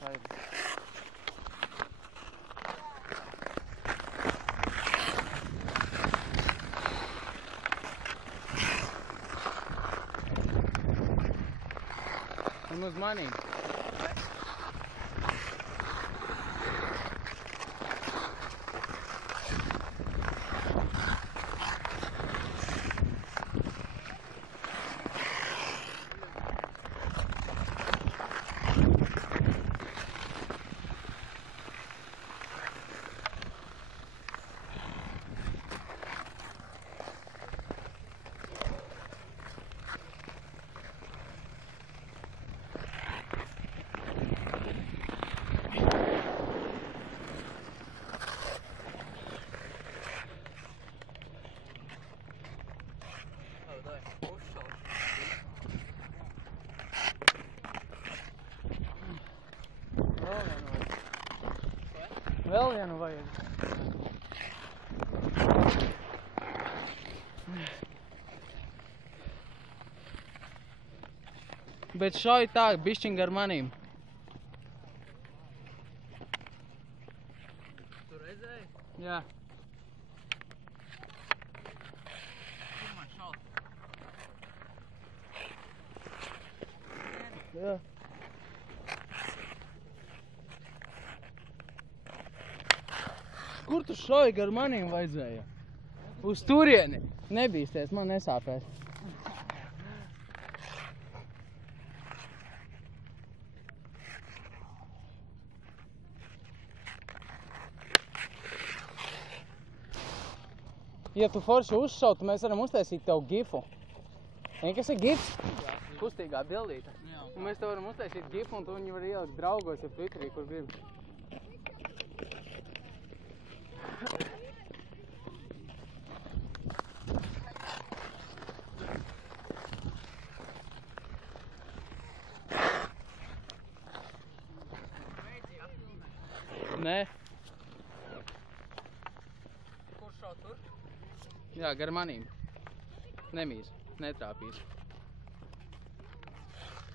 šaibu. Un uz manīm. Vēl vienu vajag. Bet šauj tā, bišķiņ gar manīm. Tu redzēji? Jā. Kur man šaut? Jā. Kur tu šauji gar manīm vajadzēja? Uz turieni. Nebīsties, man nesāpēs. Ja tu forši uzšautu, mēs varam uztaisīt tev gifu. Kas ir gifs? Kustīgā bildīte. Un mēs tev varam uztaisīt gifu, un tu viņu var ielikt draugos, ja Twitterī, kur gribi. Nē. Kur šaut tur? Jā, gar manīm. Nemīs, netrāpīs.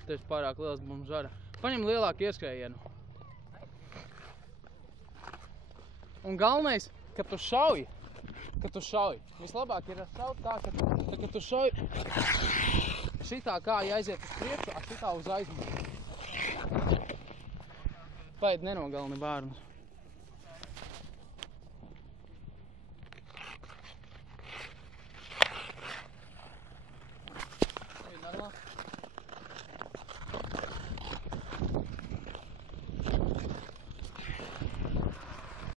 Tu esi pārāk liels bumžara. Paņem lielāku ieskrējienu. Un galvenais, ka tu šauj. Vislabāk ir šaut tā, ka tu šauj šitā kāja aiziet uz priekšu, šitā uz aizmuguri. Paid nenogalini bērnus.